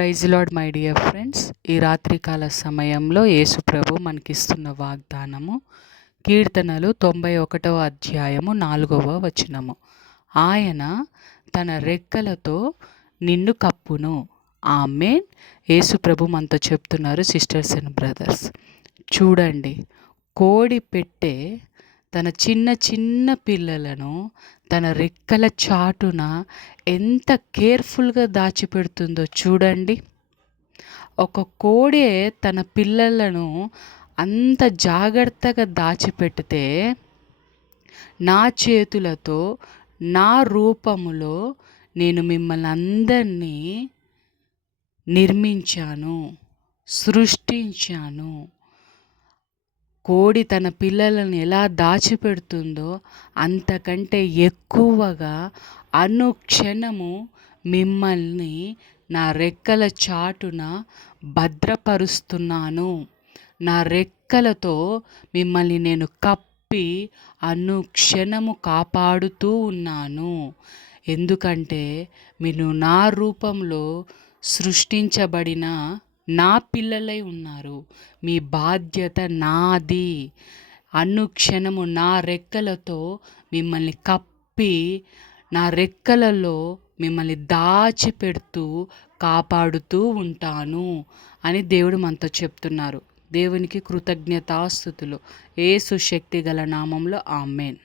Praise lord my dear friends. ఈ రాత్రికాల సమయంలో యేసు ప్రభు మనకిస్తున్న వాగ్దానము కీర్తనలు 91వ అధ్యాయము 4వ వచనము. ఆయన తన రెక్కలతో నిన్ను కప్పును. ఆమేన్. యేసు ప్రభు మనతో చెప్తున్నారు సిస్టర్స్ అండ్ బ్రదర్స్. చూడండి, కోడి పెట్టే తన చిన్న చిన్న పిల్లలను తన రెక్కల చాటున ఎంత కేర్ఫుల్గా దాచిపెడుతుందో చూడండి. ఒక కోడి తన పిల్లలను అంత జాగ్రత్తగా దాచిపెడితే, నా చేతులతో నా రూపములో నేను మిమ్మల్ని అందరినీ నిర్మించాను, సృష్టించాను. కోడి తన పిల్లలను ఎలా దాచిపెడుతుందో అంతకంటే ఎక్కువగా అనుక్షణము మిమ్మల్ని నా రెక్కల చాటున భద్రపరుస్తున్నాను. నా రెక్కలతో మిమ్మల్ని నేను కప్పి అనుక్షణము కాపాడుతూ ఉన్నాను. ఎందుకంటే మీరు నా రూపంలో సృష్టించబడిన నా పిల్లలై ఉన్నారు. మీ బాధ్యత నాది. అనుక్షణము నా రెక్కలతో మిమ్మల్ని కప్పి నా రెక్కలలో మిమ్మల్ని దాచిపెడుతూ కాపాడుతూ ఉంటాను అని దేవుడు మనతో చెప్తున్నారు. దేవునికి కృతజ్ఞతాస్తుతులు. యేసు శక్తి గల నామంలో ఆమేన్.